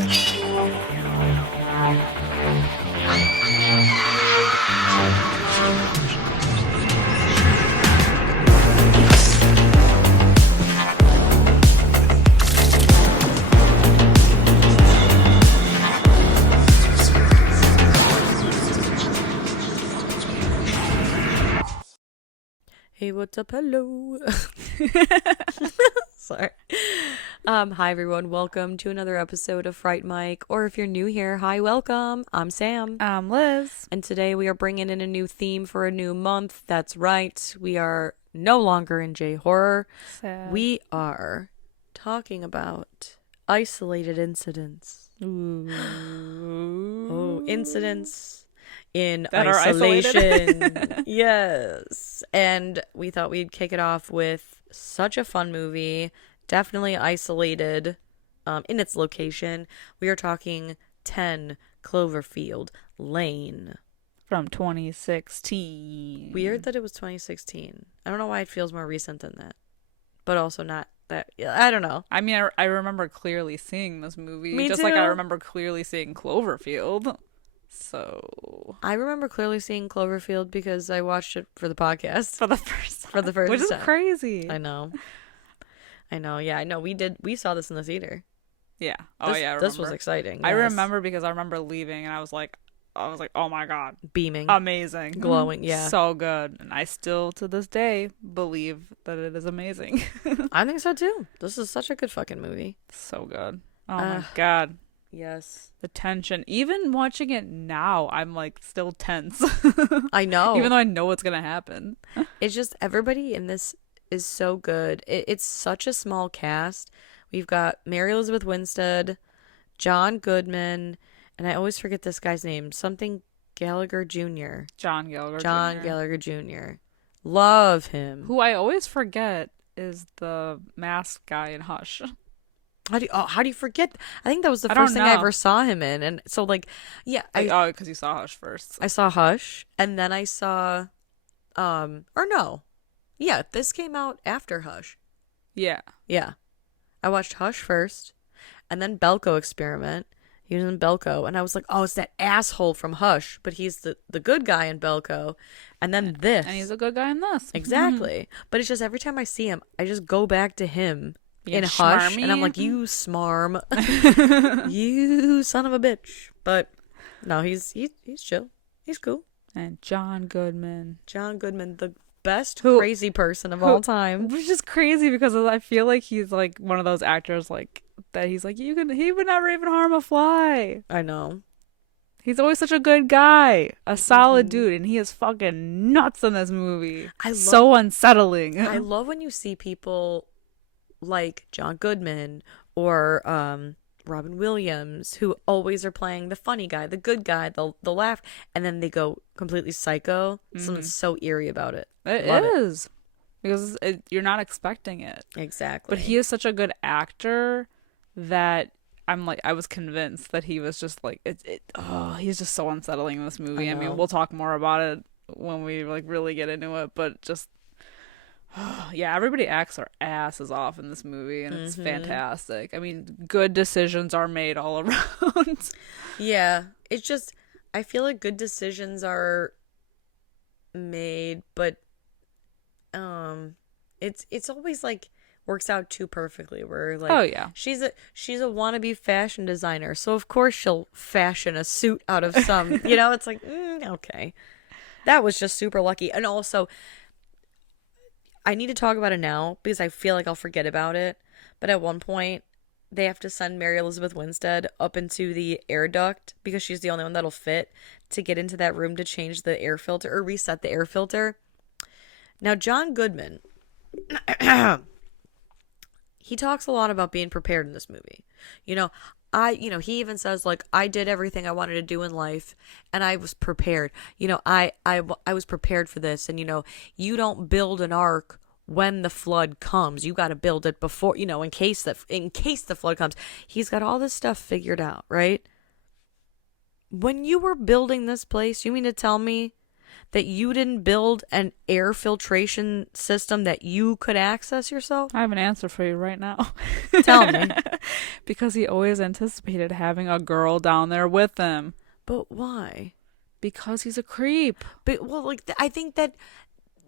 Hey, what's up? Hello. Sorry. Hi everyone. Welcome to another episode of Fright Mic. Or if you're new here, hi, welcome. I'm Sam. I'm Liz. And today we are bringing in a new theme for a new month. That's right. We are no longer in J-horror. Sad. We are talking about isolated incidents. Ooh. Oh, incidents in that isolation. Yes. And we thought we'd kick it off with such a fun movie, definitely isolated in its location. We are talking 10 Cloverfield Lane. From 2016. Weird that it was 2016. I don't know why it feels more recent than that. But also not that. I don't know. I mean, I remember clearly seeing this movie. Me just too. like I remember clearly seeing Cloverfield. So I remember clearly seeing Cloverfield because I watched it for the podcast. For the first time. For the first Which is time. crazy. I know. Yeah, I know. We saw this in the theater. Yeah. Oh, yeah, I remember. This was exciting. I Yes. remember because I remember leaving and I was like, oh my God. Beaming. Amazing. Glowing, yeah. So good. And I still, to this day, believe that it is amazing. I think so too. This is such a good fucking movie. So good. Oh my God. Yes. The tension. Even watching it now, I'm like still tense. I know. Even though I know what's going to happen. It's just everybody in this is so good. It's such a small cast. We've got Mary Elizabeth Winstead, John Goodman, and I always forget this guy's name. Something Gallagher Jr. John Gallagher Jr. Gallagher Jr. Love him. Who I always forget is the masked guy in Hush. How do you forget? I think that was the I first don't thing I know. ever saw him in. And so like, yeah. Because you saw Hush first. I saw Hush and then I saw, or no. Yeah, this came out after Hush. Yeah. Yeah. I watched Hush first and then Belko Experiment. He was in Belko and I was like, oh, it's that asshole from Hush, but he's the good guy in Belko. And then this. And he's a good guy in this. Exactly. But it's just every time I see him, I just go back to him in Hush schmarmy. and I'm like, you smarm. You son of a bitch. But no, he's chill. He's cool. And John Goodman. John Goodman, the best crazy person of all time. Which is crazy because I feel like he's like one of those actors like that he's like, he would never even harm a fly. I know. He's always such a good guy. A solid dude. And he is fucking nuts in this movie. So unsettling. I love when you see people like John Goodman or Robin Williams who always are playing the funny guy, the good guy, the laugh, and then they go completely psycho. Something so eerie about it. It is. Because you're not expecting it. Exactly. But he is such a good actor that I'm like, I was convinced that he was just like, he's just so unsettling in this movie. I mean, we'll talk more about it when we like really get into it, but just, yeah, everybody acts their asses off in this movie and it's fantastic. I mean, good decisions are made all around. Yeah. It's just, I feel like good decisions are made, but it's always like works out too perfectly where like, oh yeah, she's a wannabe fashion designer, so of course she'll fashion a suit out of some it's like okay, that was just super lucky. And also I need to talk about it now because I feel like I'll forget about it, but at one point they have to send Mary Elizabeth Winstead up into the air duct because she's the only one that'll fit to get into that room to change the air filter or reset the air filter. Now John Goodman he talks a lot about being prepared in this movie. He even says like, I did everything I wanted to do in life and I was prepared. I was prepared for this. And you don't build an ark when the flood comes. You got to build it before, in case the flood comes. He's got all this stuff figured out, right? When you were building this place, you mean to tell me that you didn't build an air filtration system that you could access yourself? I have an answer for you right now. Tell me. Because he always anticipated having a girl down there with him. But why? Because he's a creep. But well, like I think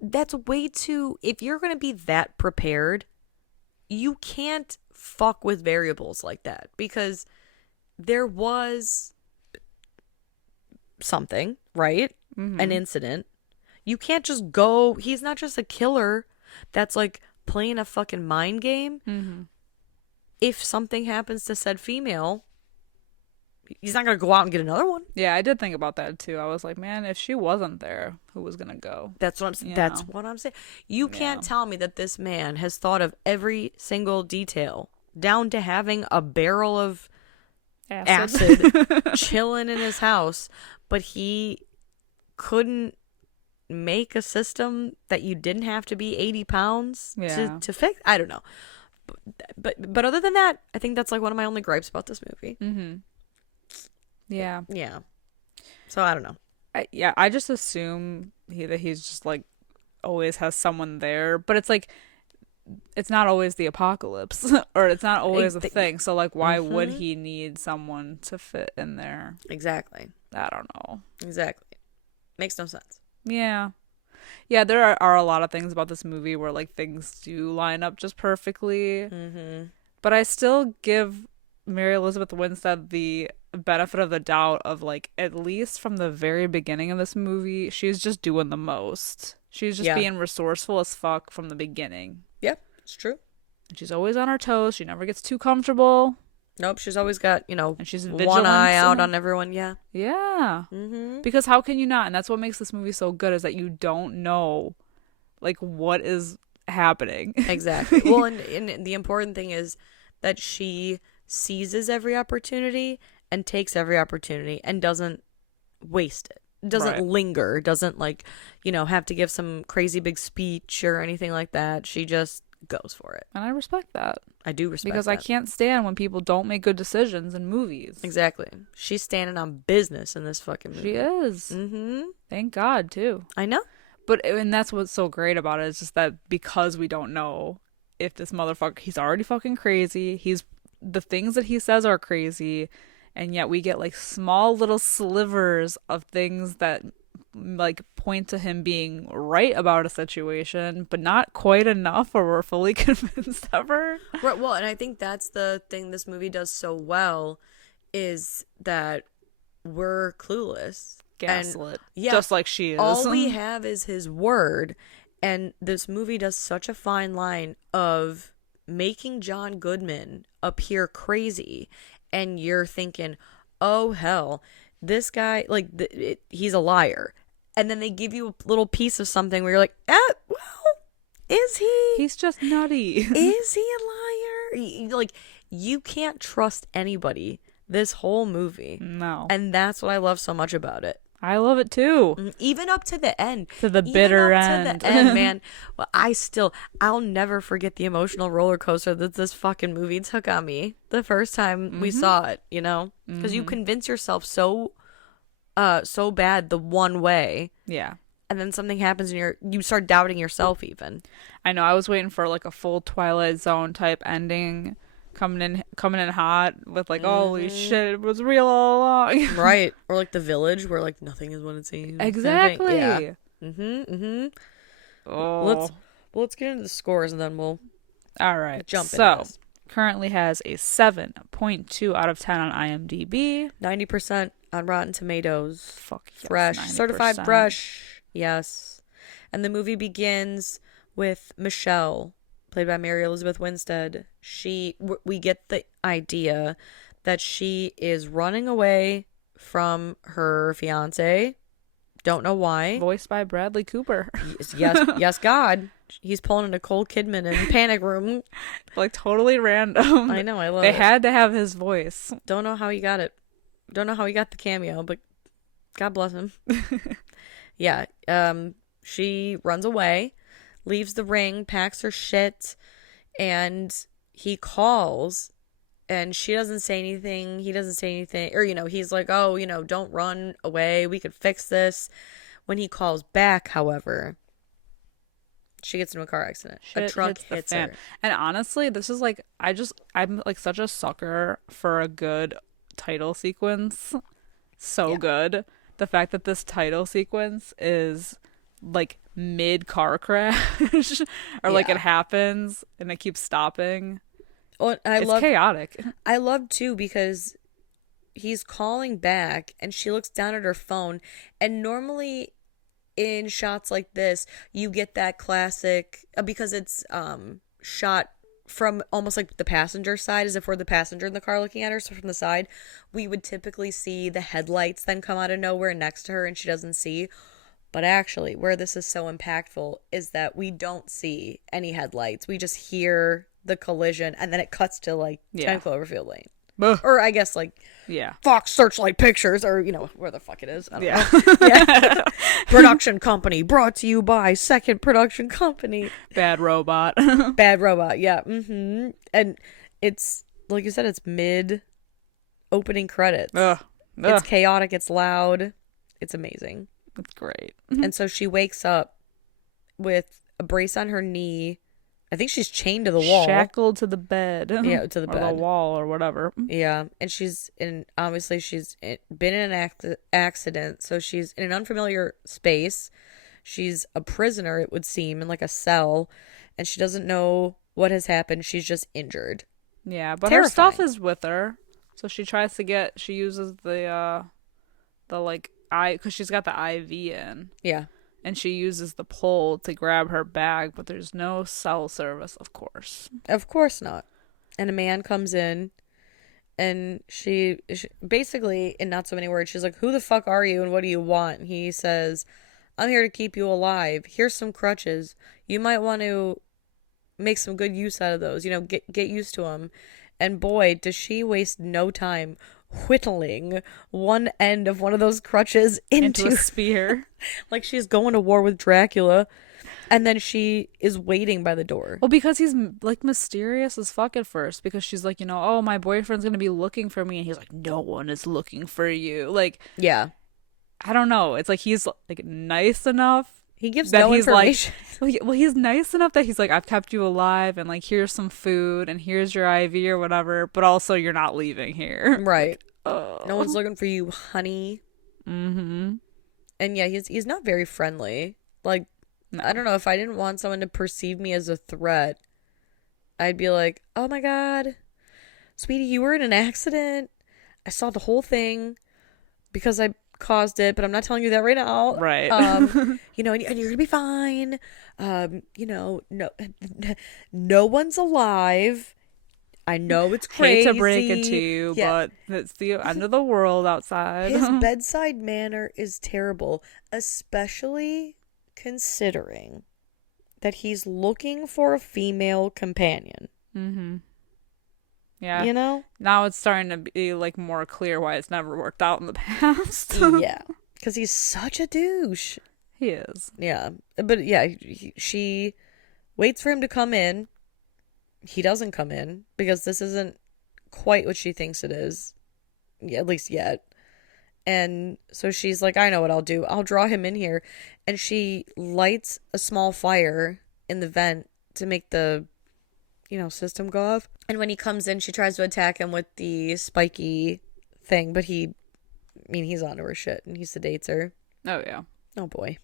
that's way too. If you're gonna be that prepared, you can't fuck with variables like that, because there was something, right? An incident. You can't just go. He's not just a killer that's like playing a fucking mind game. If something happens to said female, he's not gonna go out and get another one. Yeah, I did think about that too. I was like, man, if she wasn't there, who was gonna go? That's what I'm saying. That's what I'm saying. You can't tell me that this man has thought of every single detail, down to having a barrel of acid chilling in his house, but he couldn't make a system that you didn't have to be 80 pounds to fix. I don't know. But other than that, I think that's like one of my only gripes about this movie. Yeah. So I don't know. I just assume that he's just like always has someone there, but it's like it's not always the apocalypse or it's not always a thing. So like, why would he need someone to fit in there? Exactly. I don't know. Exactly. Makes no sense. Yeah. There are a lot of things about this movie where like things do line up just perfectly. But I still give Mary Elizabeth Winstead the benefit of the doubt of like, at least from the very beginning of this movie, she's just doing the most. She's just being resourceful as fuck from the beginning. Yep, it's true. She's always on her toes. She never gets too comfortable. Nope, she's always got, and she's one eye out on everyone. Yeah. Because how can you not? And that's what makes this movie so good, is that you don't know like what is happening. Exactly. Well, and the important thing is that she seizes every opportunity and takes every opportunity and doesn't waste it. Doesn't linger. Doesn't like, have to give some crazy big speech or anything like that. She just goes for it. And I respect that. I do respect because that. I can't stand when people don't make good decisions in movies. Exactly. She's standing on business in this fucking movie. She is. Thank God, too. I know. And that's what's so great about it, is just that because we don't know if this motherfucker, he's already fucking crazy. The things that he says are crazy, and yet we get like small little slivers of things that like point to him being right about a situation, but not quite enough where we're fully convinced of her. Right. Well, and I think that's the thing this movie does so well, is that we're clueless. Gaslit. Just like she is. All we have is his word, and this movie does such a fine line of making John Goodman appear crazy, and you're thinking, oh hell, this guy, like, he's a liar. And then they give you a little piece of something where you're like, well, is he? He's just nutty. Is he a liar? Like, you can't trust anybody this whole movie. No. And that's what I love so much about it. I love it too. Even up to the end. To the bitter end. To the end, man. Well, I'll never forget the emotional roller coaster that this fucking movie took on me the first time we saw it, Because you convince yourself so bad the one way. Yeah. And then something happens and you start doubting yourself even. I know. I was waiting for like a full Twilight Zone type ending coming in hot with like, holy shit, it was real all along. Right. Or like The Village, where like nothing is what it seems. Exactly. Yeah. Oh. Let's get into the scores and then we'll jump into this. Currently has a 7.2 out of 10 on IMDb. 90% on Rotten Tomatoes. Fuck yes, fresh. 90%. Certified fresh. Yes. And the movie begins with Michelle, played by Mary Elizabeth Winstead. We get the idea that she is running away from her fiance. Don't know why. Voiced by Bradley Cooper. Yes, God. He's pulling a Nicole Kidman in Panic Room. Like totally random. I know, I love it. They had to have his voice. Don't know how he got it. Don't know how he got the cameo, but God bless him. Yeah. She runs away, leaves the ring, packs her shit, and he calls, and she doesn't say anything. He doesn't say anything. Or, he's like, oh, don't run away. We could fix this. When he calls back, however, she gets into a car accident. Shit a truck hits hits her. And honestly, this is like I'm like such a sucker for a good title sequence. So good. The fact that this title sequence is like mid car crash or like it happens and it keeps stopping. Oh, it's chaotic. I love too because he's calling back and she looks down at her phone, and normally in shots like this you get that classic because it's shot from almost like the passenger side, as if we're the passenger in the car looking at her. So from the side we would typically see the headlights then come out of nowhere next to her and she doesn't see. But actually where this is so impactful is that we don't see any headlights. We just hear the collision and then it cuts to like 10 Cloverfield Lane. Or I guess like Fox Searchlight Pictures, or where the fuck it is. I don't know. Yeah. Production company brought to you by Second Production Company. Bad Robot. Bad Robot. Yeah. And it's like you said, it's mid opening credits. It's chaotic. It's loud. It's amazing. It's great. And so she wakes up with a brace on her knee. I think she's chained to the wall. Shackled to the bed. Yeah, to the bed. Or the wall or whatever. Yeah, and obviously she's been in an accident, so she's in an unfamiliar space. She's a prisoner, it would seem, in like a cell, and she doesn't know what has happened. She's just injured. Yeah, but her stuff is with her. So she uses the like, because she's got the IV in. Yeah. And she uses the pole to grab her bag, but there's no cell service, of course. Of course not. And a man comes in, and she basically, in not so many words, she's like, "Who the fuck are you and what do you want?" And he says, "I'm here to keep you alive. Here's some crutches. You might want to make some good use out of those. Get used to them." And boy, does she waste no time whittling one end of one of those crutches into a spear. Like she's going to war with Dracula. And then she is waiting by the door. Well, because he's like mysterious as fuck at first, because she's like, oh, my boyfriend's gonna be looking for me, and he's like, no one is looking for you. Like, yeah, I don't know. It's like he's like nice enough. He gives no information. Like, well, he's nice enough that he's like, I've kept you alive, and like, here's some food, and here's your IV or whatever, but also you're not leaving here. Right. No one's looking for you, honey. Mm-hmm. And yeah, he's not very friendly. Like, no. I don't know, if I didn't want someone to perceive me as a threat, I'd be like, oh my god, sweetie, you were in an accident. I saw the whole thing because I caused it, but I'm not telling you that right now. Right. And you're gonna be fine. No one's alive. I know it's crazy. Hate to break it to you, but it's the end of the world outside. His bedside manner is terrible, especially considering that he's looking for a female companion. Mm-hmm. Yeah. Now it's starting to be like more clear why it's never worked out in the past. Yeah. Because he's such a douche. He is. Yeah. But yeah, she waits for him to come in. He doesn't come in because this isn't quite what she thinks it is. Yeah, at least yet. And so she's like, I know what I'll do. I'll draw him in here. And she lights a small fire in the vent to make the, system go off. And when he comes in, she tries to attack him with the spiky thing. But he's onto her shit and he sedates her. Oh, yeah. Oh, boy.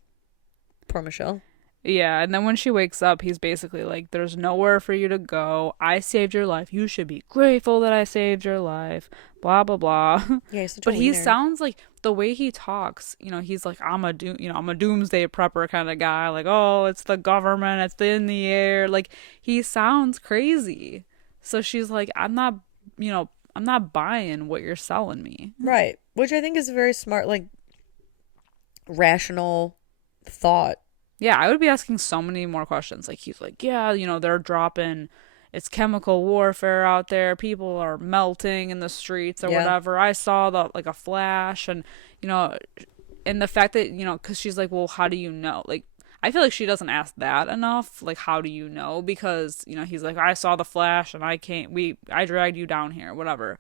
Poor Michelle. Yeah, and then when she wakes up, he's basically like, there's nowhere for you to go. I saved your life. You should be grateful that I saved your life. Blah, blah, blah. Yeah, he's such but a he wiener. sounds like, the way he talks, he's like, I'm a doomsday prepper kind of guy. Like, oh, it's the government. It's in the air. Like, he sounds crazy. So she's like, I'm not buying what you're selling me. Right. Which I think is a very smart, like, rational thought. Yeah, I would be asking so many more questions. Like, he's like, yeah, they're dropping, it's chemical warfare out there. People are melting in the streets or whatever. I saw a flash and the fact that, because she's like, well, how do you know? Like, I feel like she doesn't ask that enough. Like, how do you know? Because, he's like, I saw the flash and I dragged you down here, whatever.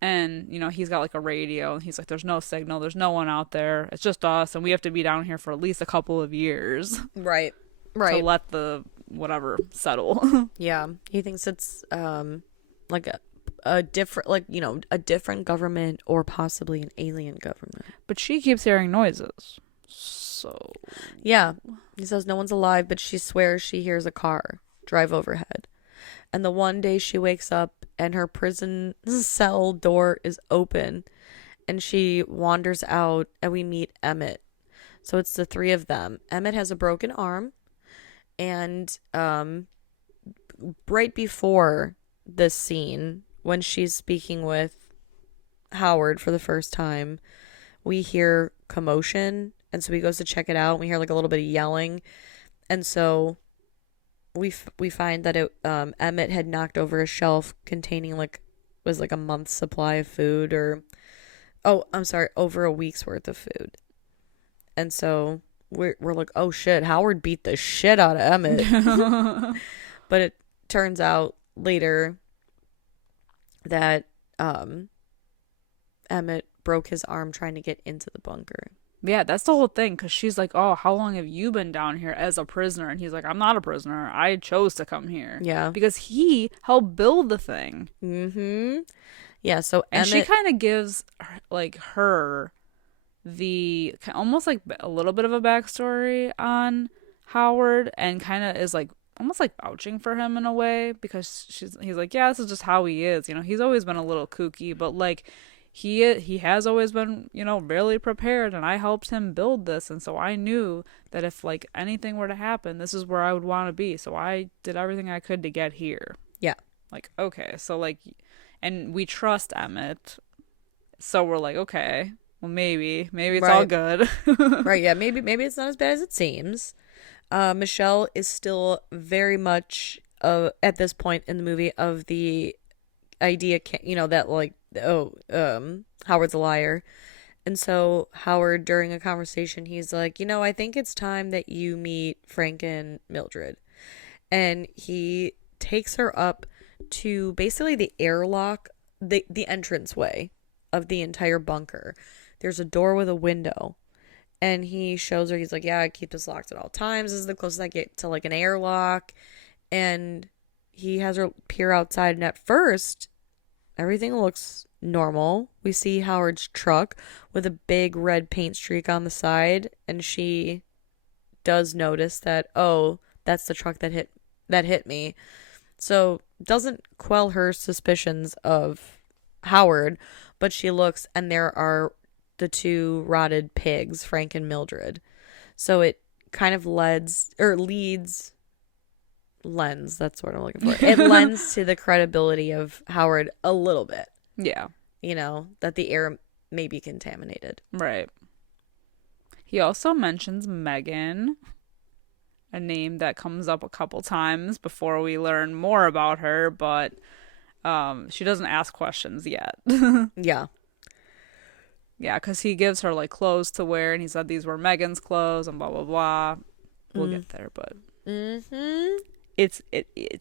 And, you know, he's got like a radio and he's like, there's no signal. There's no one out there. It's just us. And we have to be down here for at least a couple of years. Right. To let the whatever settle. Yeah. He thinks it's like a different, like, you know, a different government or possibly an alien government. But she keeps hearing noises. So. Yeah. He says no one's alive, but she swears she hears a car drive overhead. And the one day she wakes up and her prison cell door is open and she wanders out and we meet Emmett. So it's the three of them. Emmett has a broken arm, and right before this scene, when she's speaking with Howard for the first time, we hear commotion, and so he goes to check it out and we hear like a little bit of yelling, and so we find that Emmett had knocked over a shelf containing was a month's supply of food, or over a week's worth of food. And so we're like, oh shit, Howard beat the shit out of Emmett. But it turns out later that Emmett broke his arm trying to get into the bunker. Yeah, that's the whole thing, because she's like, oh, how long have you been down here as a prisoner? And he's like, I'm not a prisoner. I chose to come here. Yeah. Because he helped build the thing. Mm-hmm. Yeah, so and Emmett... she kind of gives, like, her the, almost like a little bit of a backstory on Howard, and kind of is like, almost like vouching for him in a way, because he's like, yeah, this is just how he is. You know, he's always been a little kooky, but like, he has always been, you know, really prepared, and I helped him build this, and so I knew that if like anything were to happen, this is where I would want to be, so I did everything I could to get here. Yeah. Like, okay, so like, and we trust Emmett, so we're like, okay, well, maybe it's all good. Right, yeah, maybe it's not as bad as it seems. Michelle is still very much at this point in the movie of the idea, you know, that like, Howard's a liar. And so Howard, during a conversation, he's like, you know, I think it's time that you meet Frank and Mildred. And he takes her up to basically the airlock, the entranceway of the entire bunker. There's a door with a window. And he shows her, he's like, yeah, I keep this locked at all times. This is the closest I get to like an airlock. And he has her peer outside, and at first, everything looks normal. We see Howard's truck with a big red paint streak on the side, and she does notice that, oh, that's the truck that hit me. So doesn't quell her suspicions of Howard, but she looks, and there are the two rotted pigs, Frank and Mildred. So it kind of lends, that's what I'm looking for. It lends to the credibility of Howard a little bit. Yeah. You know, that the air may be contaminated. Right. He also mentions Megan, a name that comes up a couple times before we learn more about her, but she doesn't ask questions yet. Yeah. Yeah, because he gives her like clothes to wear, and he said these were Megan's clothes and blah blah blah. We'll get there, but it's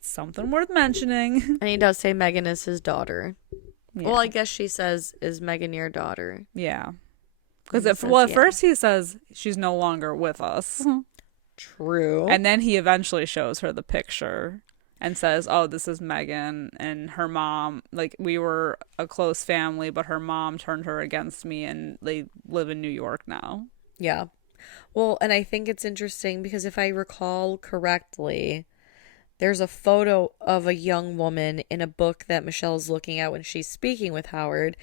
something worth mentioning. And he does say Megan is his daughter. Yeah. Well, I guess she says, "Is Megan your daughter?" Yeah, because at first he says she's no longer with us. True. And then he eventually shows her the picture and says, oh, this is Megan, and her mom, like, we were a close family, but her mom turned her against me, and they live in New York now. Yeah. Well, and I think it's interesting because if I recall correctly, there's a photo of a young woman in a book that Michelle's looking at when she's speaking with Howard,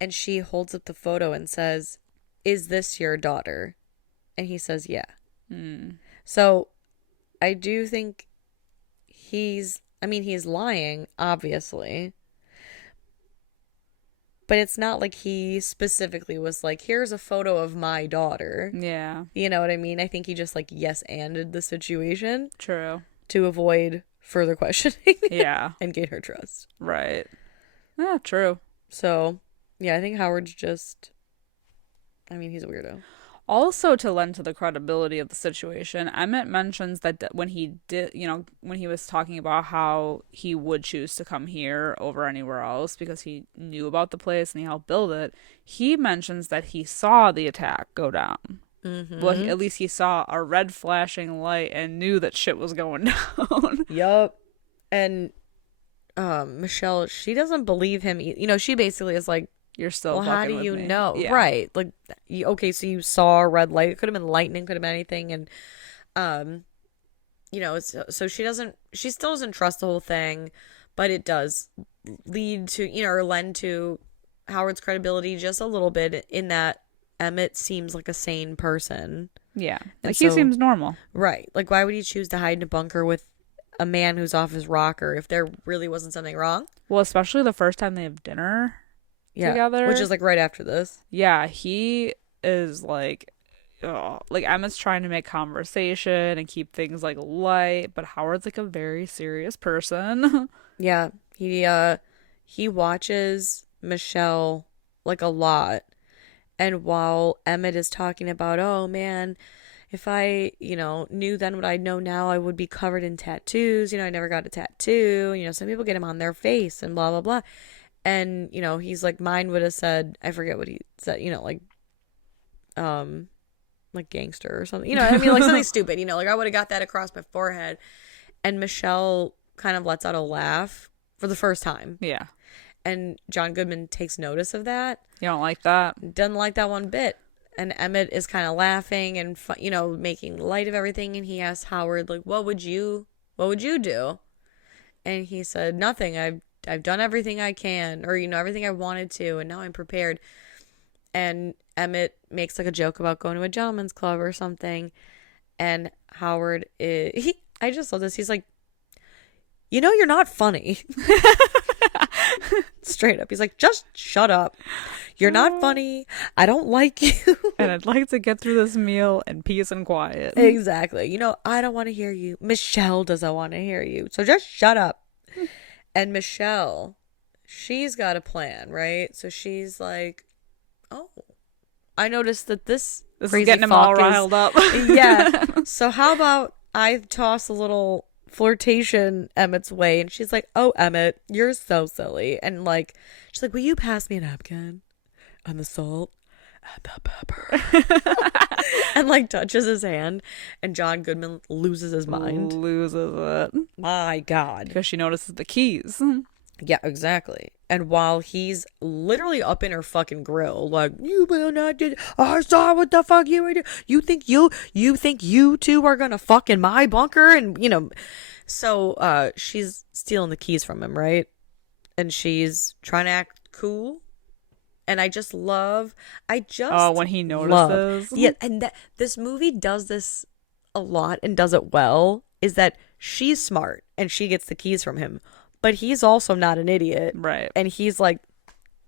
and she holds up the photo and says, is this your daughter? And he says, yeah. So I do think he's lying, obviously. But it's not like he specifically was like, here's a photo of my daughter. Yeah. You know what I mean? I think he just like yes-anded the situation. True. To avoid further questioning. Yeah. And gain her trust. Right. Yeah, true. So, yeah, I think Howard's just, he's a weirdo. Also, to lend to the credibility of the situation, Emmett mentions that when he did, when he was talking about how he would choose to come here over anywhere else because he knew about the place and he helped build it, he mentions that he saw the attack go down. Mm-hmm. Well, at least he saw a red flashing light and knew that shit was going down. Yup. And Michelle, she doesn't believe him. She basically is like, you're still well, how do you me. know? Yeah. Right. Like, okay, so you saw a red light. It could have been lightning, could have been anything. And, so she still doesn't trust the whole thing, but it does lead to, or lend to Howard's credibility just a little bit in that Emmett seems like a sane person. Yeah. Like, he seems normal. Right. Like, why would he choose to hide in a bunker with a man who's off his rocker if there really wasn't something wrong? Well, especially the first time they have dinner. Yeah, together, which is like right after this. Yeah, he is like, Emmett's trying to make conversation and keep things like light, but Howard's like a very serious person. Yeah, he watches Michelle like a lot, and while Emmett is talking about, oh man, if I knew then what I know now, I would be covered in tattoos. I never got a tattoo. Some people get them on their face and blah blah blah. And, he's like, mine would have said, I forget what he said, like gangster or something. Like something stupid, like I would have got that across my forehead. And Michelle kind of lets out a laugh for the first time. Yeah. And John Goodman takes notice of that. You don't like that? Doesn't like that one bit. And Emmett is kind of laughing and, making light of everything. And he asks Howard, like, what would you do? And he said, nothing. I've done everything I can, or, everything I wanted to, and now I'm prepared. And Emmett makes like a joke about going to a gentleman's club or something. And Howard I just love this. He's like, you're not funny. Straight up. He's like, just shut up. You're not funny. I don't like you. And I'd like to get through this meal in peace and quiet. Exactly. I don't want to hear you. Michelle doesn't want to hear you. So just shut up. And Michelle, she's got a plan, right? So she's like, oh, I noticed that this is crazy getting him all riled up. Yeah. So how about I toss a little flirtation Emmett's way? And she's like, oh, Emmett, you're so silly. And like, she's like, will you pass me a napkin and the salt and the pepper? And like touches his hand, and John Goodman loses his mind. Loses it. My God. Because she notices the keys. Yeah, exactly. And while he's literally up in her fucking grill, like, you will not do, I saw what the fuck you were doing. You think you two are gonna fuck in my bunker? And so she's stealing the keys from him, right? And she's trying to act cool. And I just love, when he notices. Yeah, and this movie does this a lot and does it well, is that she's smart and she gets the keys from him, but he's also not an idiot. Right. And he's like,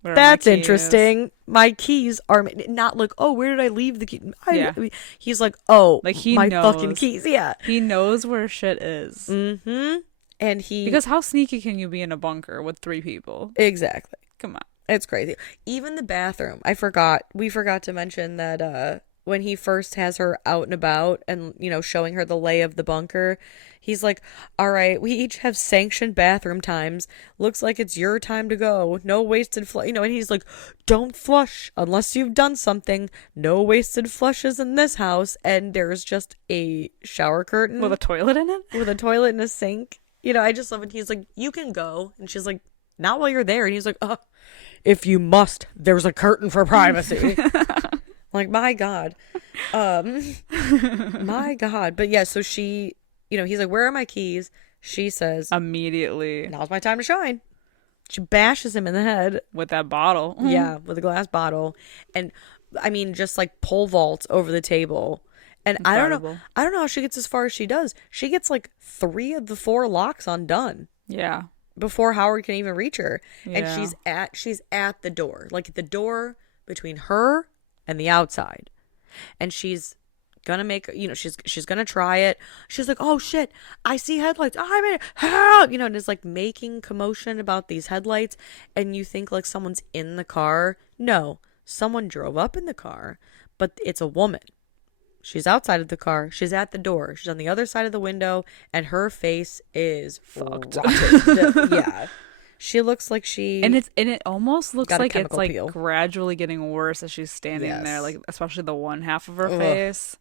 that's interesting. My keys are not like, oh, where did I leave the key? Yeah. He's like, oh, like he my knows, fucking keys. Yeah. He knows where shit is. Mm-hmm. And because how sneaky can you be in a bunker with 3 people? Exactly. Come on. It's crazy. Even the bathroom. We forgot to mention that when he first has her out and about and, showing her the lay of the bunker, he's like, all right, we each have sanctioned bathroom times. Looks like it's your time to go. No wasted flush. And he's like, don't flush unless you've done something. No wasted flushes in this house. And there's just a shower curtain. With a toilet in it? With a toilet and a sink. I just love it. He's like, you can go. And she's like, not while you're there. And he's like, oh, if you must, there's a curtain for privacy. Like, my God. My God. But yeah, so she, he's like, where are my keys? She says, immediately, now's my time to shine. She bashes him in the head. With that bottle. Yeah, with a glass bottle. And, I mean, just like pole vaults over the table. And incredible. I don't know how she gets as far as she does. She gets like 3 of the 4 locks undone. Yeah. Before Howard can even reach her. Yeah. And she's at the door. Like the door between her and the outside. And she's gonna make, she's gonna try it. She's like, oh shit, I see headlights. I'm in help. And it's like making commotion about these headlights. And you think like someone's in the car. No, someone drove up in the car, but it's a woman. She's outside of the car. She's at the door. She's on the other side of the window, and her face is Fucked. rotted. Yeah. She looks like she and it almost looks got a like it's chemical like peel. gradually getting worse as she's standing Yes. there, like especially the one half of her Ugh. face.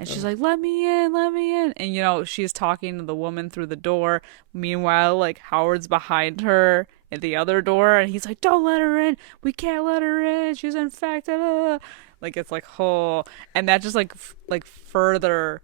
And she's like, let me in, let me in. And, you know, she's talking to the woman through the door. Meanwhile, like, Howard's behind her at the other door. And he's like, don't let her in. We can't let her in. She's infected. Like, it's like, oh. And that just, like, further,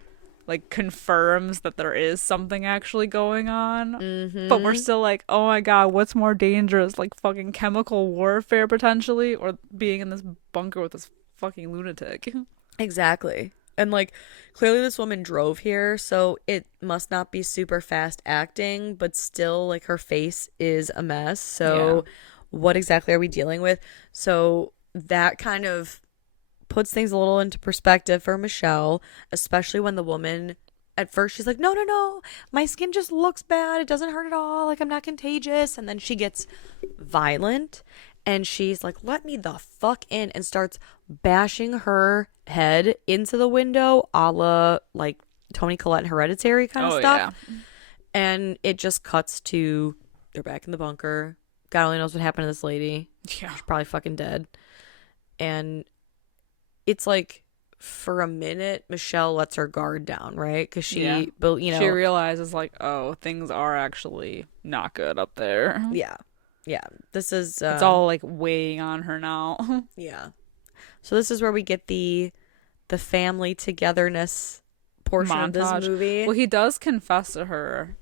like, confirms that there is something actually going on. Mm-hmm. But we're still like, oh, my God, what's more dangerous? Like, fucking chemical warfare, potentially? Or being in this bunker with this fucking lunatic? Exactly. And, like, clearly this woman drove here, so it must not be super fast acting, but still, like, her face is a mess. So what exactly are we dealing with? So that kind of puts things a little into perspective for Michelle, especially when the woman, at first, she's like, no, my skin just looks bad. It doesn't hurt at all. Like, I'm not contagious. And then she gets violent. And she's like, let me the fuck in, and starts bashing her head into the window a la, like, Toni Collette in Hereditary kind of stuff. Yeah. And it just cuts to, they're back in the bunker. God only knows what happened to this lady. Yeah. She's probably fucking dead. And it's like, for a minute, Michelle lets her guard down, right? Because she, she realizes, like, oh, things are actually not good up there. Yeah. Yeah, this is... it's all, like, weighing on her now. Yeah. So this is where we get the family togetherness portion montage of this movie. Well, he does confess to her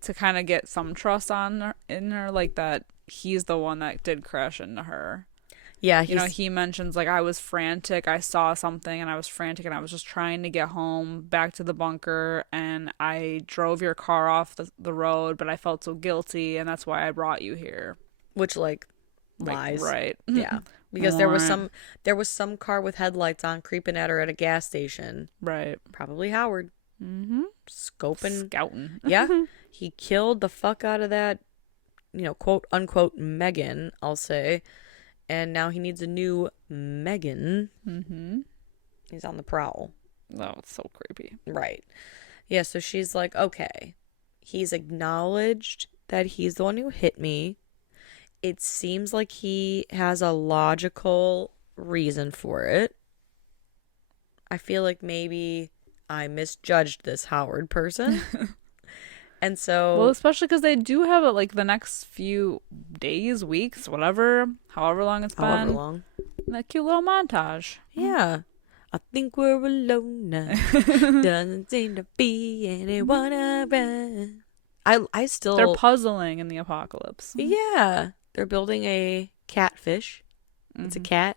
to kind of get some trust in her, like, that he's the one that did crash into her. Yeah. You know, he mentions, like, I was frantic. I saw something, and I was frantic, and I was just trying to get home, back to the bunker, and I drove your car off the road, but I felt so guilty, and that's why I brought you here. Which, like, lies. Right. Yeah. Because there was some car with headlights on creeping at her at a gas station. Right. Probably Howard. Mm-hmm. Scouting. Yeah. He killed the fuck out of that, you know, quote unquote Megan, I'll say. And now he needs a new Megan. Mm-hmm. He's on the prowl. Oh, it's so creepy. Right. Yeah, so she's like, okay. He's acknowledged that he's the one who hit me. It seems like he has a logical reason for it. I feel like maybe I misjudged this Howard person. And so... Well, especially because they do have it, like, the next few days, weeks, whatever, however long it's been. However long. That cute little montage. Yeah. I think we're alone now. Doesn't seem to be anyone around. I still... They're puzzling in the apocalypse. Yeah. They're building a catfish. Mm-hmm. It's a cat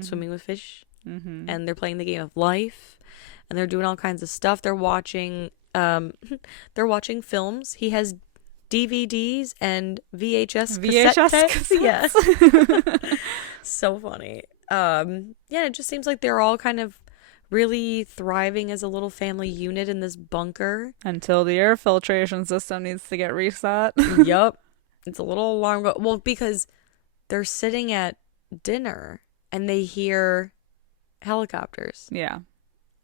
swimming with fish. Mm-hmm. And they're playing the game of life. And they're doing all kinds of stuff. They're watching films. He has DVDs and VHS tapes. Yes. So funny. Yeah, it just seems like they're all kind of really thriving as a little family unit in this bunker. Until the air filtration system needs to get reset. Yup. It's a little alarm. Well, because they're sitting at dinner and they hear helicopters. Yeah.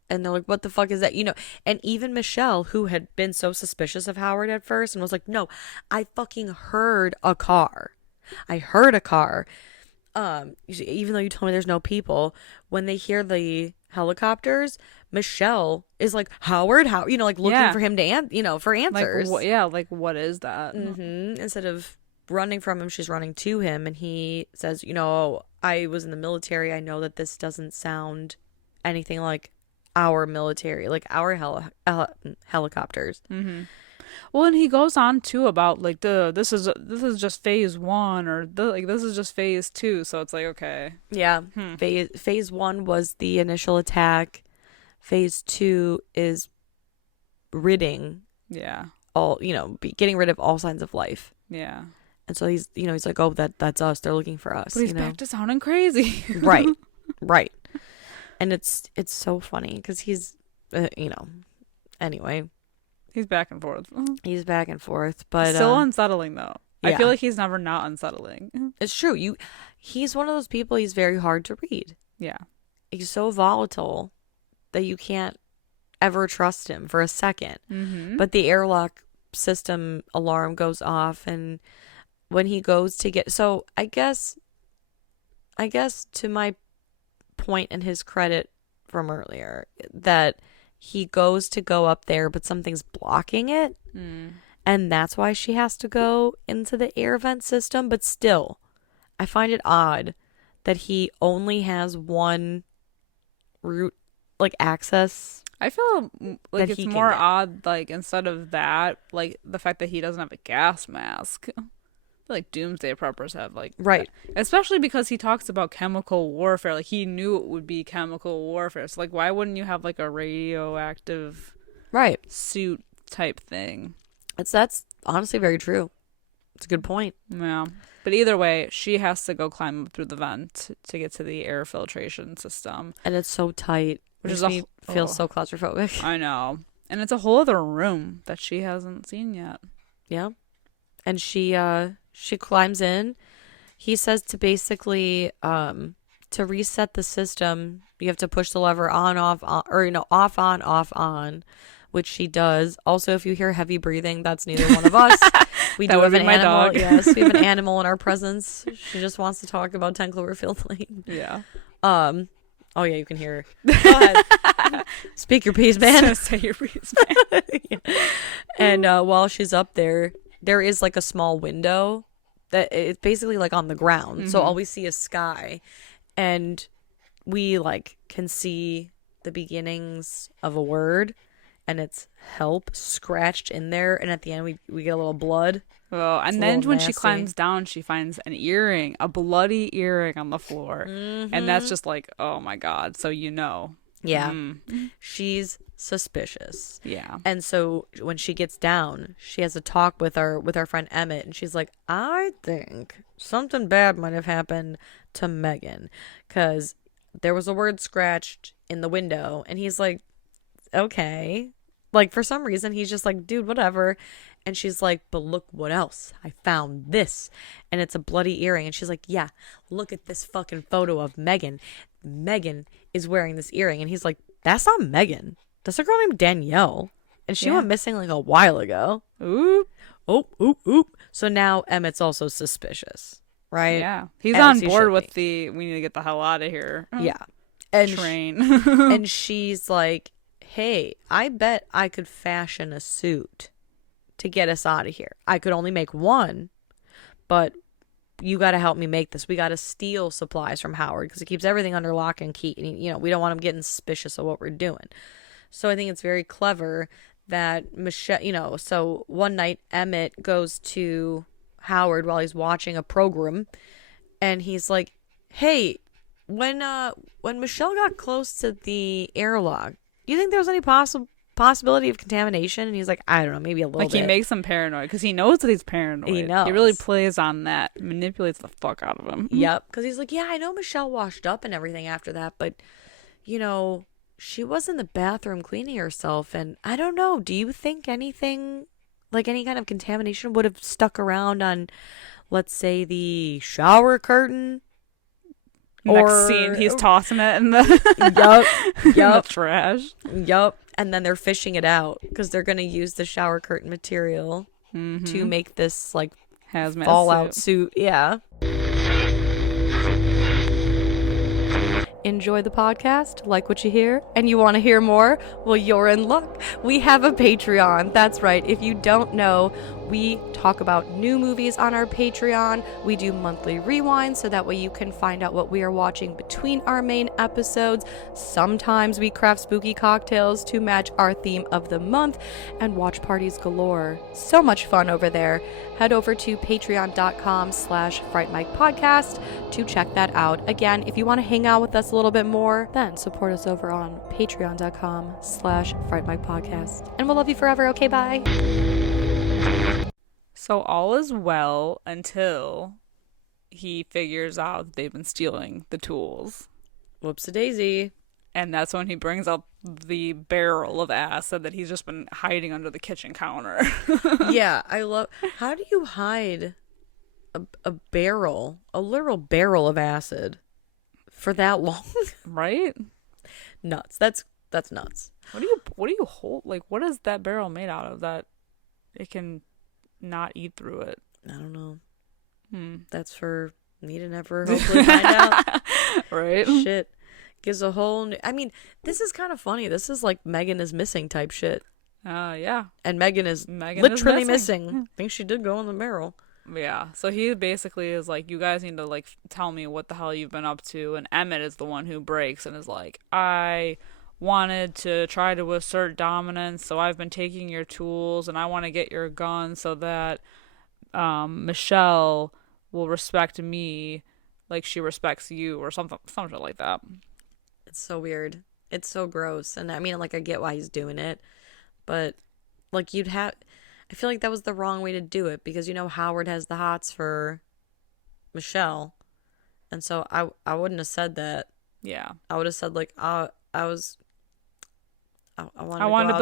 And they're like, what the fuck is that? You know, and even Michelle, who had been so suspicious of Howard at first and was like, no, I fucking heard a car. I heard a car. Even though you told me there's no people, when they hear the helicopters, Michelle is like, Howard, how, you know, like looking for him to, for answers. Like, what is that? Mm-hmm. Instead of running from him, she's running to him. And he says, you know, I was in the military. I know that this doesn't sound anything like our military, like our helicopters. Mm-hmm. Well, and he goes on too about like this is just phase 1 or this is just phase 2. So it's like, okay, yeah. Phase 1 was the initial attack. Phase 2 is ridding. Yeah. All getting rid of all signs of life. Yeah. And so he's like, oh, that's us. They're looking for us. But he's back to sounding crazy. Right. Right. And it's so funny because he's, anyway. He's back and forth. He's back and forth, but still unsettling though. Yeah. I feel like he's never not unsettling. It's true. He's one of those people. He's very hard to read. Yeah. he's so volatile that you can't ever trust him for a second. Mm-hmm. But the airlock system alarm goes off, and when he goes to get, so I guess to my point and his credit from earlier, that he goes to go up there, but something's blocking it. And that's why she has to go into the air vent system. But still, I find it odd that he only has one route, like access. I feel like that it's he can more get. odd, like, instead of that, like, the fact that he doesn't have a gas mask. I feel like doomsday preppers have, like... Right. Especially because he talks about chemical warfare. Like, he knew it would be chemical warfare. So, like, why wouldn't you have, like, a radioactive... Right. suit type thing? That's honestly very true. It's a good point. Yeah. But either way, she has to go climb up through the vent to get to the air filtration system. And it's so tight. Which Makes is me feel so claustrophobic. I know. And it's a whole other room that she hasn't seen yet. Yeah. And she climbs in. He says to basically to reset the system, you have to push the lever on, off, on, or off, on, which she does. Also, if you hear heavy breathing, that's neither one of us. We do have an animal. Dog. Yes, we have an animal in our presence. She just wants to talk about 10 Cloverfield Lane. Yeah. Oh yeah, you can hear her. Go ahead. Speak your piece, man. Say your piece, man. Yeah. And while she's up there, there is like a small window that it's basically like on the ground. So all we see is sky, and we like can see the beginnings of a word, and it's help scratched in there, and at the end we get a little blood. Well, and then when she climbs down, she finds an earring, a bloody earring on the floor. And that's just like, oh my God. So you know. Yeah. She's suspicious. Yeah. And so when she gets down, she has a talk with our friend Emmett, and she's like, I think something bad might have happened to Megan, because there was a word scratched in the window, and he's like, okay. Like, for some reason, he's just like, dude, whatever. And she's like, but look what else. I found this. And it's a bloody earring. And she's like, yeah, look at this fucking photo of Megan. Megan is wearing this earring. And he's like, that's not Megan. That's a girl named Danielle. And she went missing like a while ago. Oop. Oop. So now Emmett's also suspicious, right? Yeah. He's As on he board should with be. we need to get the hell out of here. Yeah. And train. and she's like, hey, I bet I could fashion a suit to get us out of here. I could only make one, but you got to help me make this. We got to steal supplies from Howard because he keeps everything under lock and key. And, we don't want him getting suspicious of what we're doing. So I think it's very clever that Michelle, so one night Emmett goes to Howard while he's watching a program, and he's like, hey, when Michelle got close to the airlock, do you think there was any possibility of contamination? And he's like, I don't know, maybe a little bit. He makes him paranoid because he knows that he's paranoid. He knows. He really plays on that, manipulates the fuck out of him. Yep. Because he's like, yeah, I know Michelle washed up and everything after that, but, she was in the bathroom cleaning herself, and I don't know, do you think anything, like any kind of contamination would have stuck around on, let's say, the shower curtain? Next scene, he's tossing it in the, Yup. the trash. Yup. And then they're fishing it out because they're going to use the shower curtain material to make this, like, hazmat fallout suit. Yeah. Enjoy the podcast, like what you hear, and you want to hear more? Well, you're in luck. We have a Patreon. That's right. If you don't know, we talk about new movies on our Patreon. We do monthly rewinds so that way you can find out what we are watching between our main episodes. Sometimes we craft spooky cocktails to match our theme of the month, and watch parties galore. So much fun over there. Head over to patreon.com/Fright Mic podcast to check that out. Again, if you want to hang out with us a little bit more, then support us over on patreon.com/Fright Mic podcast. And we'll love you forever. Okay, bye. So all is well until he figures out that they've been stealing the tools. Whoops-a-daisy. And that's when he brings up the barrel of acid that he's just been hiding under the kitchen counter. Yeah, I love... How do you hide a barrel, a literal barrel of acid for that long. Right? Nuts. That's nuts. What do you hold? Like, what is that barrel made out of that it can not eat through it? I don't know. Hmm. That's for me to never hopefully find out. Right? Shit. Gives a whole new... I mean, this is kind of funny. This is like Megan is missing type shit. Yeah. And Megan is literally missing. I think she did go in the barrel. Yeah. So he basically is like, you guys need to like tell me what the hell you've been up to. And Emmett is the one who breaks and is like, I wanted to try to assert dominance, so I've been taking your tools and I want to get your gun so that Michelle will respect me like she respects you, or something like that. It's so weird. It's so gross. And I mean, like, I get why he's doing it, but like, I feel like that was the wrong way to do it, because Howard has the hots for Michelle, and so I wouldn't have said that. Yeah. I would have said like, I wanted to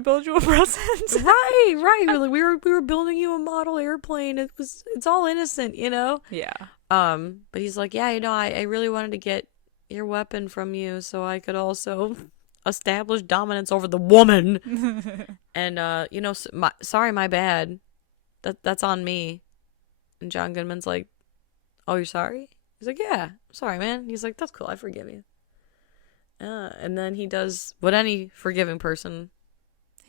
build you a present. right. We were building you a model airplane. It's all innocent, Yeah. But he's like, yeah, I really wanted to get your weapon from you so I could also establish dominance over the woman. And my bad. That's on me. And John Goodman's like, oh, you're sorry? He's like, yeah, sorry, man. He's like, that's cool. I forgive you. And then he does what any forgiving person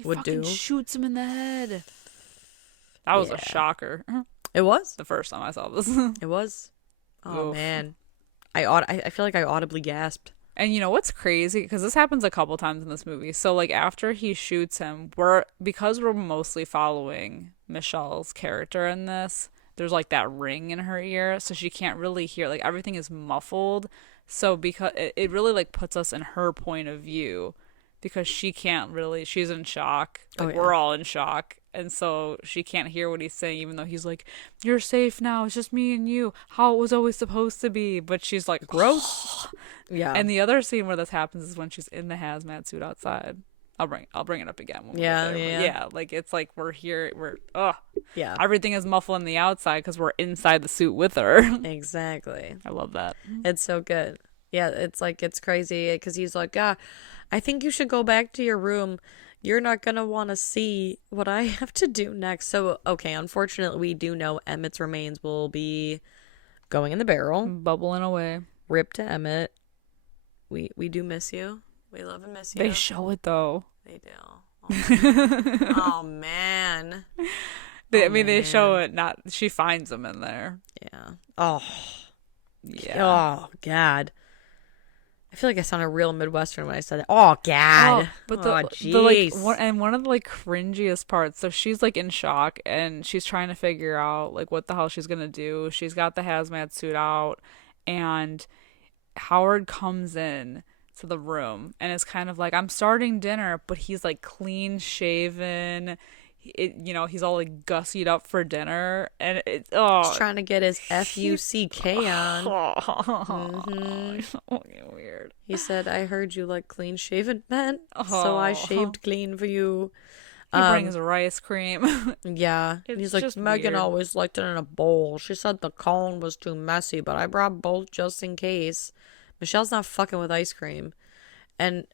would do. He shoots him in the head. That was a shocker. It was the first time I saw this. It was. Oh, oof. Man, I feel like I audibly gasped. And you know what's crazy? Because this happens a couple times in this movie. So like after he shoots him, because we're mostly following Michelle's character in this. There's like that ring in her ear, so she can't really hear. Like everything is muffled. So because it really like puts us in her point of view, because she's in shock. Like we're all in shock. And so she can't hear what he's saying, even though he's like, you're safe now. It's just me and you. How it was always supposed to be. But she's like, gross. Yeah. And the other scene where this happens is when she's in the hazmat suit outside. I'll bring it up again when we get there. Yeah. Yeah, like it's like yeah. Everything is muffled on the outside because we're inside the suit with her. Exactly. I love that. It's so good. Yeah, it's like, it's crazy because he's like, I think you should go back to your room. You're not going to want to see what I have to do next. So, okay, unfortunately, we do know Emmett's remains will be going in the barrel. Bubbling away. Rip to Emmett. We do miss you. We love and miss you. They show it, though. They do. Oh, man. They show it. She finds them in there. Yeah. Oh. Yeah. Oh, God. I feel like I sounded real Midwestern when I said that. Oh, God. One of the like cringiest parts. So she's like in shock and she's trying to figure out like what the hell she's gonna do. She's got the hazmat suit out, and Howard comes in to the room and is kind of like, I'm starting dinner, but he's like clean shaven. He's all like gussied up for dinner, and he's trying to get his FUCK on. Mm-hmm. Weird. He said, I heard you like clean shaven men, so I shaved clean for you. He brings rice cream. Yeah. And he's like, Megan always liked it in a bowl. She said the cone was too messy, but I brought both just in case. Michelle's not fucking with ice cream. And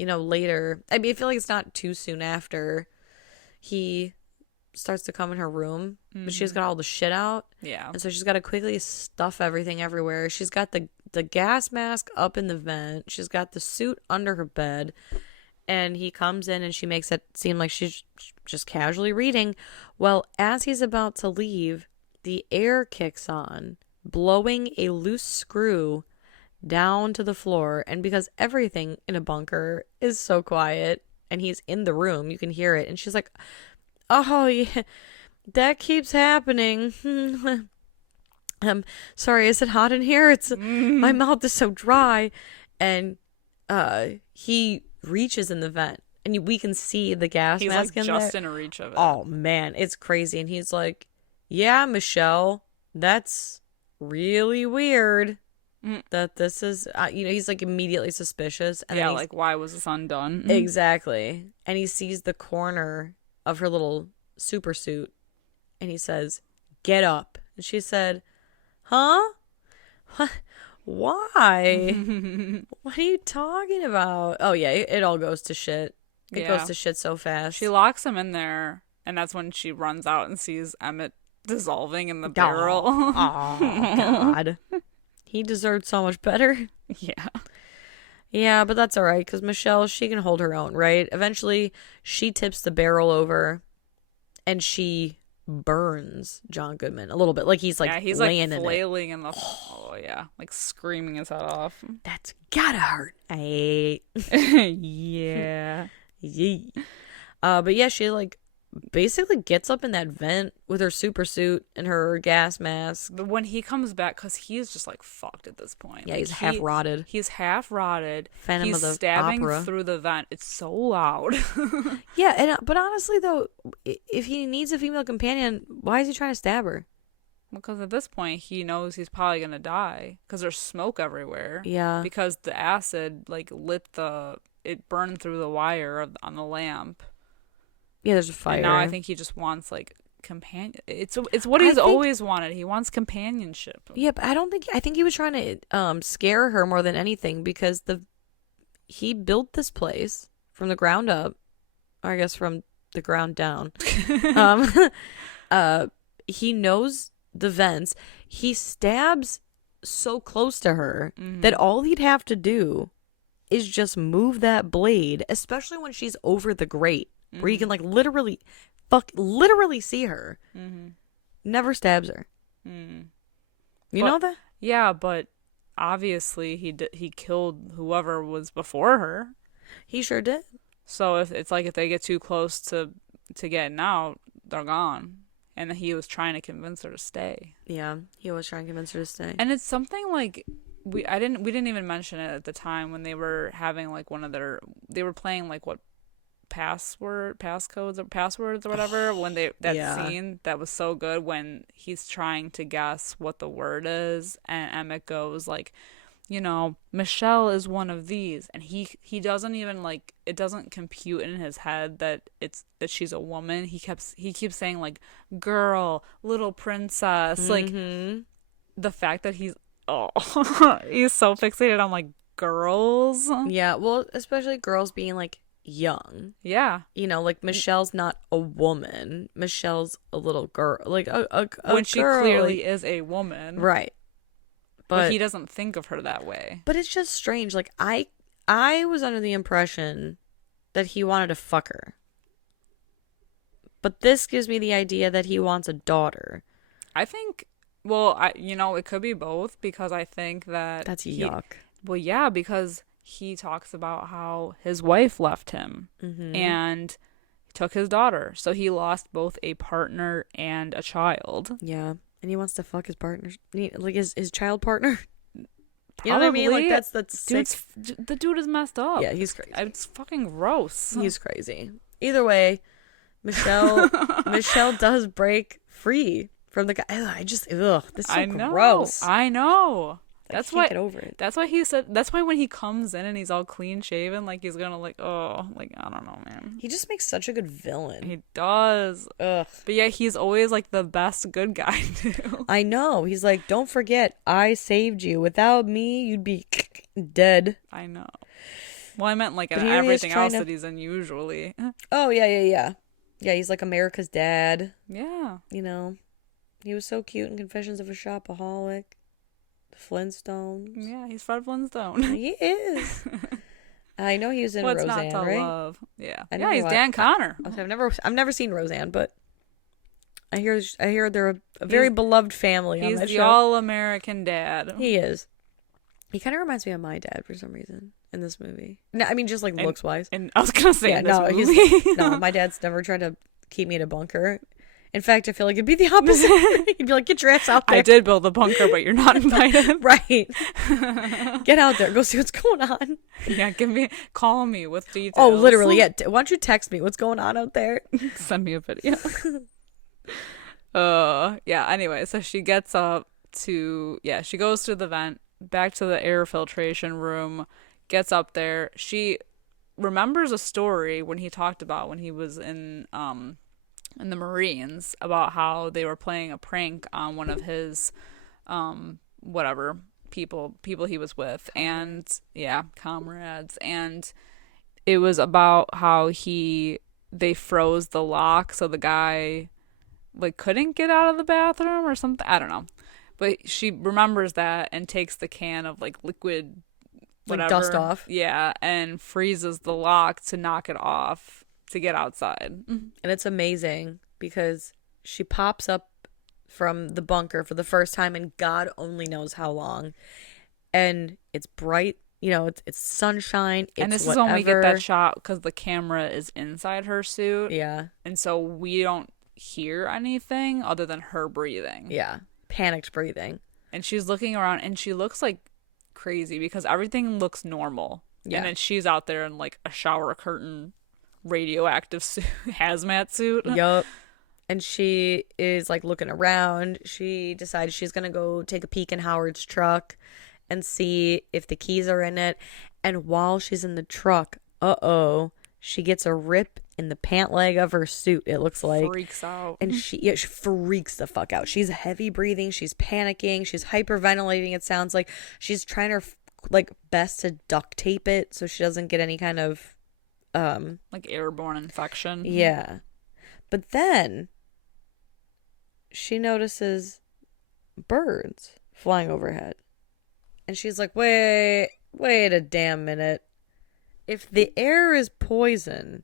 later, I mean, I feel like it's not too soon after he starts to come in her room, but she's got all the shit out. Yeah. And so she's got to quickly stuff everything everywhere. She's got the gas mask up in the vent. She's got the suit under her bed. And he comes in and she makes it seem like she's just casually reading. Well, as he's about to leave, the air kicks on, blowing a loose screw down to the floor. And because everything in a bunker is so quiet, and he's in the room, you can hear it. And she's like, oh, yeah, that keeps happening. Sorry, is it hot in here? My mouth is so dry. And he reaches in the vent, and we can see the gas mask in there. He's just in a reach of it. Oh, man, it's crazy. And he's like, yeah, Michelle, that's really weird. That this is, he's like immediately suspicious. And yeah, like, why was this undone? Exactly. And he sees the corner of her little super suit, and he says, get up. And she said, huh? Why? What are you talking about? Oh, yeah, it all goes to shit. It goes to shit so fast. She locks him in there, and that's when she runs out and sees Emmett dissolving in the barrel. Oh, God. He deserved so much better. Yeah. Yeah, but that's all right, because Michelle, she can hold her own, right? Eventually, she tips the barrel over, and she burns John Goodman a little bit. Like, he's he's laying like in flailing in the... Oh, yeah. Like screaming his head off. That's gotta hurt. Yeah. Yee. But yeah, she like basically gets up in that vent with her super suit and her gas mask. But when he comes back, because he's just like fucked at this point. Yeah, like, he's half rotted. He's half rotted. Phantom he's of the stabbing Opera. through the vent. It's so loud. Yeah, and but honestly though, if he needs a female companion, why is he trying to stab her? Because at this point, he knows he's probably gonna die because there's smoke everywhere. Yeah. Because the acid like it burned through the wire on the lamp. Yeah, there's a fire. And now I think he just wants like companion. It's what he's always wanted. He wants companionship. Yeah, but I think he was trying to scare her more than anything because he built this place from the ground up, or I guess from the ground down. He knows the vents. He stabs so close to her that all he'd have to do is just move that blade, especially when she's over the grate, where you can like literally see her. Never stabs her. You know that? Yeah, but obviously he killed whoever was before her. He sure did. So if they get too close to getting out, they're gone. And he was trying to convince her to stay. Yeah, he was trying to convince her to stay. And it's something like we didn't even mention it at the time when they were having like they were playing like what passwords or whatever when scene that was so good when he's trying to guess what the word is and Emmett goes like, you know, Michelle is one of these, and he doesn't even like, it doesn't compute in his head that she's a woman. He keeps saying like girl, little princess, like the fact that he's he's so fixated on like girls. Yeah, well, especially girls being like young. Yeah, you know, like Michelle's not a woman. Michelle's a little girl, like a when she girl, clearly like, is a woman, right? But he doesn't think of her that way. But it's just strange. Like I was under the impression that he wanted to fuck her, but this gives me the idea that he wants a daughter. I think. Well, it could be both because I think that that's yuck. Well, yeah, because he talks about how his wife left him and took his daughter. So he lost both a partner and a child. Yeah. And he wants to fuck his partner. Like his child partner. Probably. You know what I mean? Like that's sick. The dude is messed up. Yeah, he's crazy. It's fucking gross. He's crazy. Either way, Michelle does break free from the guy. This is so gross. I know. That's why get over it. That's why he said. That's why when he comes in and he's all clean shaven, like he's gonna like, I don't know, man. He just makes such a good villain. He does. Ugh. But yeah, he's always like the best good guy too. I know. He's like, don't forget, I saved you. Without me, you'd be dead. I know. Well, I meant like in everything else that he's in usually. Oh yeah. Yeah, he's like America's dad. Yeah. You know, he was so cute in Confessions of a Shopaholic. Flintstones. Yeah, he's Fred Flintstone. He is. I know he was in What's Roseanne, not to right? love? Yeah, he's Dan Connor. I've never seen Roseanne, but I hear they're a very beloved family. He's on that the show. all-American dad. He is. He kind of reminds me of my dad for some reason in this movie. No, I mean just like looks wise. And I was gonna say, movie. No, my dad's never tried to keep me in a bunker. In fact, I feel like it'd be the opposite. He'd be like, get your ass out there. I did build a bunker, but you're not invited. Right. Get out there. Go see what's going on. Yeah, call me with details. Oh, literally, yeah. Why don't you text me what's going on out there? Send me a video. Yeah, anyway, so she gets up she goes to the vent, back to the air filtration room, gets up there. She remembers a story when he talked about when he was in the Marines about how they were playing a prank on one of his people he was with, and comrades, and it was about how they froze the lock so the guy like couldn't get out of the bathroom or something. I don't know. But she remembers that and takes the can of like liquid whatever, like dust off. Yeah, and freezes the lock to knock it off to get outside. And it's amazing because she pops up from the bunker for the first time in God only knows how long. And it's bright, you know, it's sunshine. It's and this whatever. is when we get that shot because the camera is inside her suit. Yeah. And so we don't hear anything other than her breathing. Yeah. Panicked breathing. And she's looking around and she looks like crazy because everything looks normal. Yeah. And then she's out there in like a shower curtain radioactive suit, hazmat suit. Yup. And she is like looking around. She decides she's going to go take a peek in Howard's truck and see if the keys are in it. And while she's in the truck, she gets a rip in the pant leg of her suit, it looks like. Freaks out. And she freaks the fuck out. She's heavy breathing. She's panicking. She's hyperventilating, it sounds like. She's trying her like best to duct tape it so she doesn't get any kind of like airborne infection. Yeah. But then she notices birds flying overhead. And she's like, wait a damn minute. If the air is poison,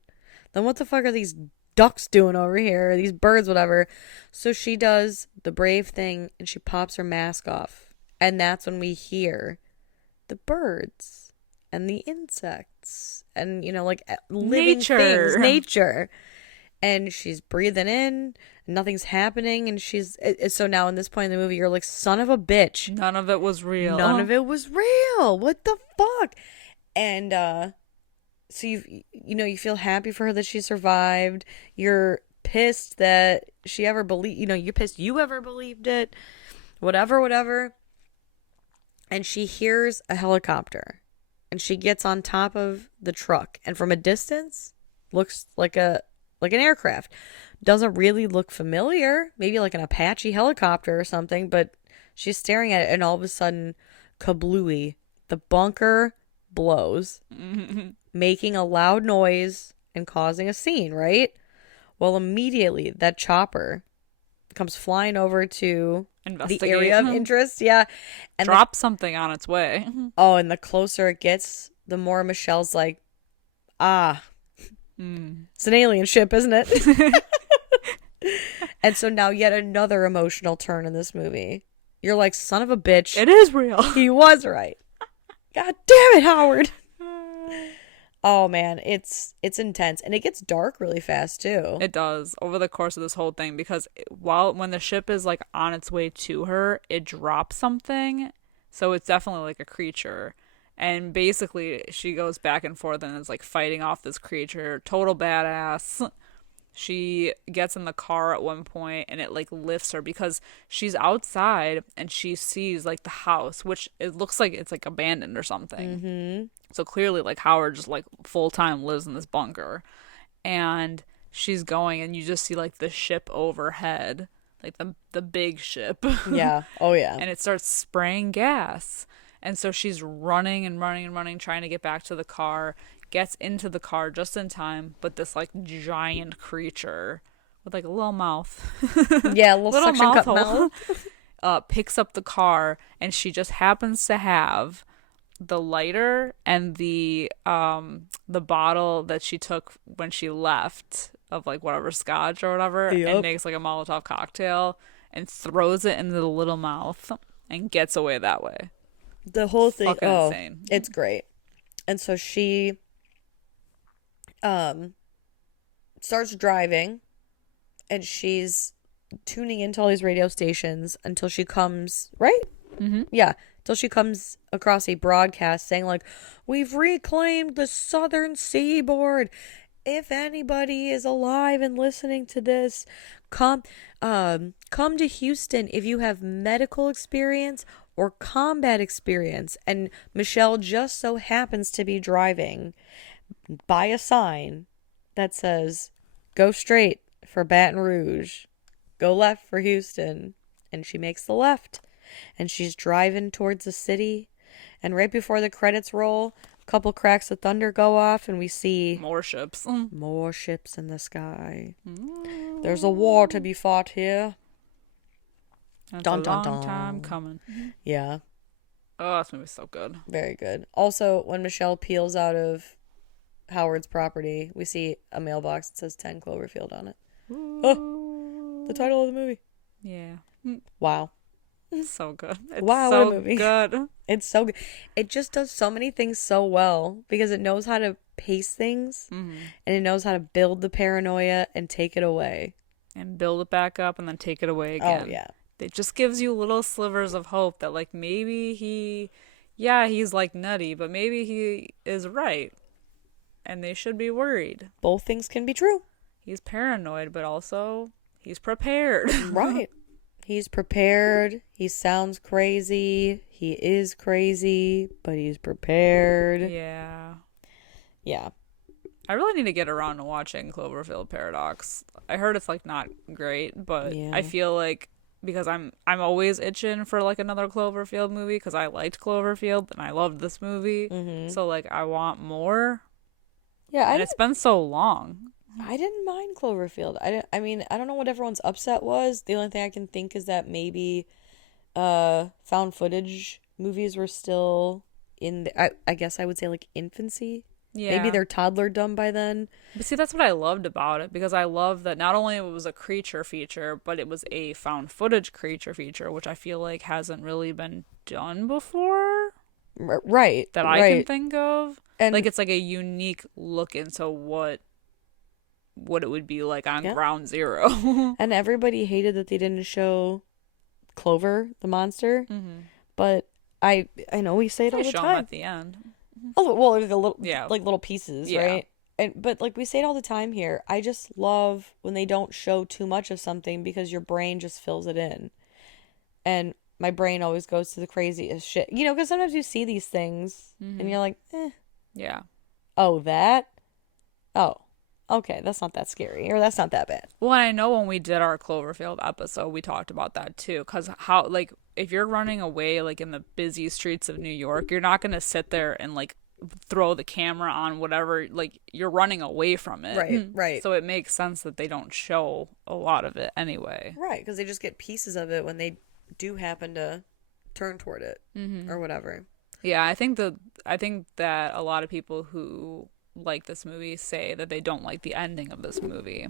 then what the fuck are these ducks doing over here? These birds, whatever. So she does the brave thing and she pops her mask off. And that's when we hear the birds and the insects and, you know, like living things, nature. And she's breathing in, nothing's happening, and so now in this point in the movie, you're like, son of a bitch. None of it was real. None of it was real. What the fuck? And so you feel happy for her that she survived. You're pissed that she ever believed, you're pissed you ever believed it. Whatever. And she hears a helicopter, and she gets on top of the truck, and from a distance, looks like an aircraft. Doesn't really look familiar. Maybe like an Apache helicopter or something, but she's staring at it and all of a sudden, kablooey, the bunker blows, making a loud noise and causing a scene, right? Well, immediately that chopper comes flying over to the area of interest. Yeah. And drops something on its way. And the closer it gets, the more Michelle's like, it's an alien ship, isn't it? And so now yet another emotional turn in this movie. You're like, son of a bitch. It is real. He was right. God damn it, Howard. Oh, man. It's intense. And it gets dark really fast, too. It does over the course of this whole thing because when the ship is like on its way to her, it drops something. So it's definitely like a creature. And basically, she goes back and forth and is like fighting off this creature. Total badass. She gets in the car at one point and it like lifts her because she's outside and she sees like the house, which it looks like it's like abandoned or something. Mm-hmm. So clearly, like Howard just like full time lives in this bunker, and she's going and you just see like the ship overhead, like the big ship. Yeah. Oh yeah. And it starts spraying gas. And so she's running and running and running, trying to get back to the car, gets into the car just in time, but this like giant creature with like a little mouth. Yeah, a little suction cup mouth. Picks up the car, and she just happens to have the lighter and the bottle that she took when she left of like whatever scotch or whatever, and makes like a Molotov cocktail and throws it into the little mouth and gets away that way. The whole thing, insane. It's great. And so she starts driving, and she's tuning into all these radio stations until she comes, right? Mm-hmm. Yeah, until she comes across a broadcast saying like, we've reclaimed the southern seaboard. If anybody is alive and listening to this, come to Houston if you have medical experience or combat experience. And Michelle just so happens to be driving by a sign that says, go straight for Baton Rouge, go left for Houston. And she makes the left. and she's driving towards the city. And right before the credits roll, a couple cracks of thunder go off, and we see More ships. more ships in the sky. There's a war to be fought here. That's Dun, a dun, long dun. time coming. Yeah, Oh, this movie's so good. very good. Also, when Michelle peels out of Howard's property, we see a mailbox that says 10 Cloverfield on it. Oh, the title of the movie. Yeah. Wow. So good. It's Wow, so what a movie. good. It's so good. It just does so many things so well because it knows how to pace things and it knows how to build the paranoia and take it away. And build it back up and then take it away again. Oh, yeah. It just gives you little slivers of hope that, like, maybe he's, like, nutty, but maybe he is right. And they should be worried. Both things can be true. He's paranoid, but also he's prepared. Right. He's prepared. He sounds crazy. He is crazy, but he's prepared. Yeah. Yeah. I really need to get around to watching Cloverfield Paradox. I heard it's, like, not great, but Yeah. I feel like because I'm always itching for, like, another Cloverfield movie because I liked Cloverfield and I loved this movie. So, like, I want more. Yeah, And it's been so long. I didn't mind Cloverfield. I mean, I don't know what everyone's upset was. The only thing I can think is that maybe found footage movies were still in I guess I would say like infancy. Yeah. Maybe they're toddler dumb by then. But see, that's what I loved about it because I love that not only it was a creature feature, but it was a found footage creature feature, which I feel like hasn't really been done before. Right. That I can think of. And like it's like a unique look into what it would be like on Ground Zero. And everybody hated that they didn't show Clover, the monster. But I know we say it all the show him time. at the end. Oh, well, the little, Yeah. like little pieces, Yeah. right? But like we say it all the time here. I just love when they don't show too much of something because your brain just fills it in. And my brain always goes to the craziest shit. You know, because sometimes you see these things and you're like, Yeah. oh, that? Oh, okay, that's not that scary or that's not that bad. Well, and I know when we did our Cloverfield episode, we talked about that too. Because how, like, if you're running away, like, in the busy streets of New York, you're not going to sit there and, like, throw the camera on whatever. Like, you're running away from it. Right. So it makes sense that they don't show a lot of it anyway. Right, because they just get pieces of it when they do happen to turn toward it or whatever. Yeah, I think that a lot of people who like this movie say that they don't like the ending of this movie.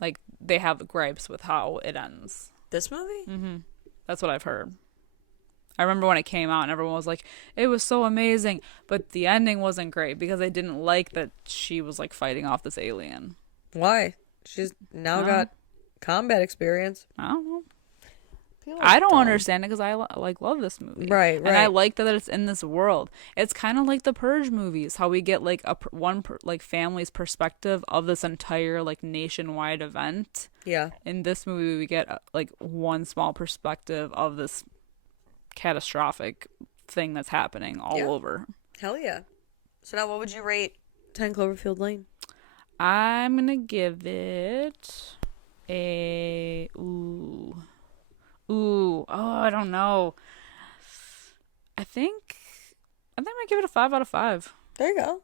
Like, they have gripes with how it ends. This movie? That's what I've heard. I remember when it came out and everyone was like, it was so amazing, but the ending wasn't great because they didn't like that she was, like, fighting off this alien. Why? She's now got combat experience. I don't know. People I don't dumb. understand it because I love this movie, Right. And I like that it's in this world. It's kind of like the Purge movies, how we get like one family's perspective of this entire like nationwide event. Yeah. In this movie, we get like one small perspective of this catastrophic thing that's happening all over. Hell yeah. So now, what would you rate 10 Cloverfield Lane? I'm gonna give it a Ooh, I don't know. I think I might give it a 5 out of 5. There you go.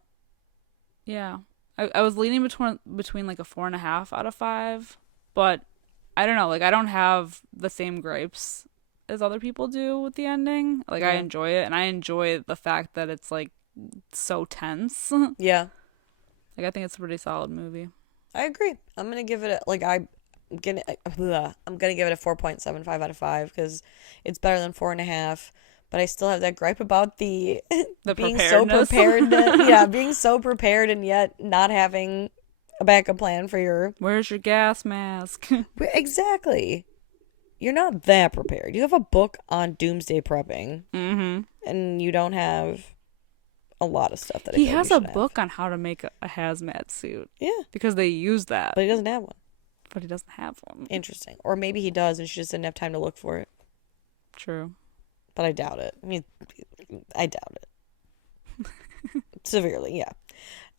Yeah. I was leaning between like a 4.5 out of 5, but I don't know, like I don't have the same gripes as other people do with the ending. Like I enjoy it, and I enjoy the fact that it's like so tense. Yeah. Like I think it's a pretty solid movie. I agree. I'm gonna give it I'm gonna give it a 4.75 out of 5 because it's better than 4.5. But I still have that gripe about the being so prepared. Being so prepared and yet not having a backup plan for your. Where's your gas mask? Exactly. You're not that prepared. You have a book on doomsday prepping, and you don't have a lot of stuff that he has a book on how to make a hazmat suit. Yeah, because they use that, but he doesn't have one. But he doesn't have one. Interesting. Or maybe he does, and she just didn't have time to look for it. True. But I doubt it. I mean, I doubt it. Severely, yeah.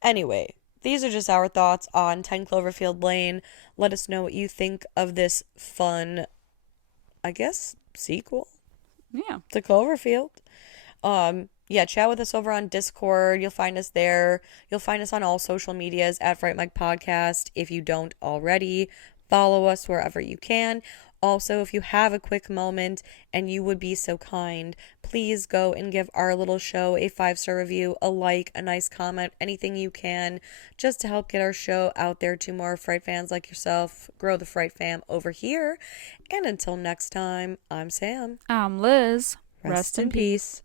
Anyway, these are just our thoughts on 10 Cloverfield Lane. Let us know what you think of this fun, I guess, sequel? Yeah. to Cloverfield. Yeah, chat with us over on Discord. You'll find us there. You'll find us on all social medias at Fright Mic Podcast. If you don't already, follow us wherever you can. Also, if you have a quick moment and you would be so kind, please go and give our little show a 5-star review, a like, a nice comment, anything you can, just to help get our show out there to more Fright fans like yourself, grow the Fright Fam over here. And until next time, I'm Sam. I'm Liz. Rest in peace.